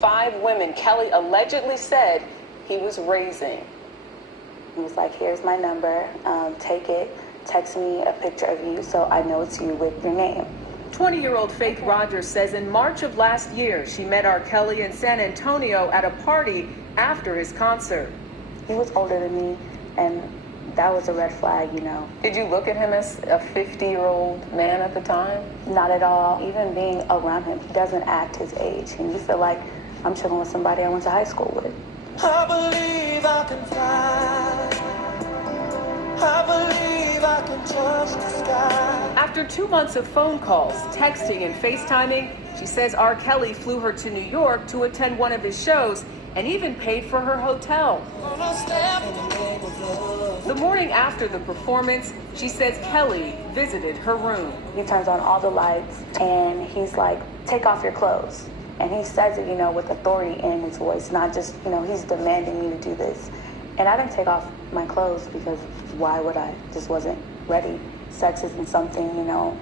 5 women Kelly allegedly said he was raising. He was like, here's my number, take it, text me a picture of you so I know it's you with your name. 20-year-old Faith Rodgers says in March of last year, she met R.Kelly in San Antonio at a party after his concert. He was older than me, and that was a red flag, you know. Did you look at him as a 50-year-old man at the time? Not at all. Even being around him, he doesn't act his age, and you feel like I'm chilling with somebody I went to high school with. I believe I can fly. I believe I can touch the sky. After 2 months of phone calls, texting, and FaceTiming, she says R. Kelly flew her to New York to attend one of his shows and even paid for her hotel. The morning after the performance, she says Kelly visited her room. He turns on all the lights, and he's like, take off your clothes. And he says it, you know, with authority in his voice, not just, you know, he's demanding me to do this. And I didn't take off my clothes because why would I? Just wasn't ready. Sex isn't something, you know,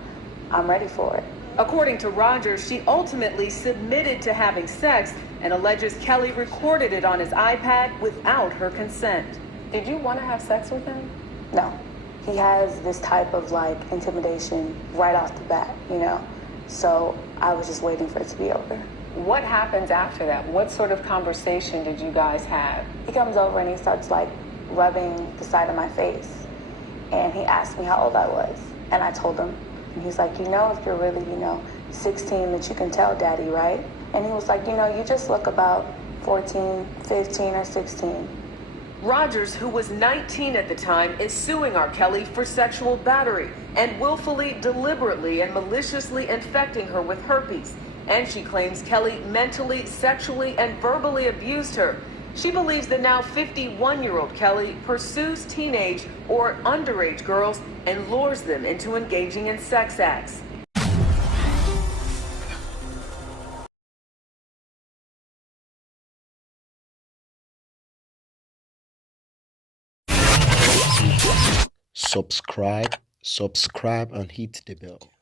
I'm ready for it. According to Rodgers, she ultimately submitted to having sex and alleges Kelly recorded it on his iPad without her consent. Did you want to have sex with him? No. He has this type of like intimidation right off the bat, you know? So I was just waiting for it to be over. What happens after that? What sort of conversation did you guys have? He comes over and he starts like rubbing the side of my face. And he asked me how old I was. And I told him. And he's like, you know, if you're really, you know, 16 that you can tell daddy, right? And he was like, you know, you just look about 14, 15 or 16. Rodgers, who was 19 at the time, is suing R. Kelly for sexual battery and willfully, deliberately, and maliciously infecting her with herpes. And she claims Kelly mentally, sexually, and verbally abused her. She believes that now 51-year-old Kelly pursues teenage or underage girls and lures them into engaging in sex acts. Subscribe and hit the bell.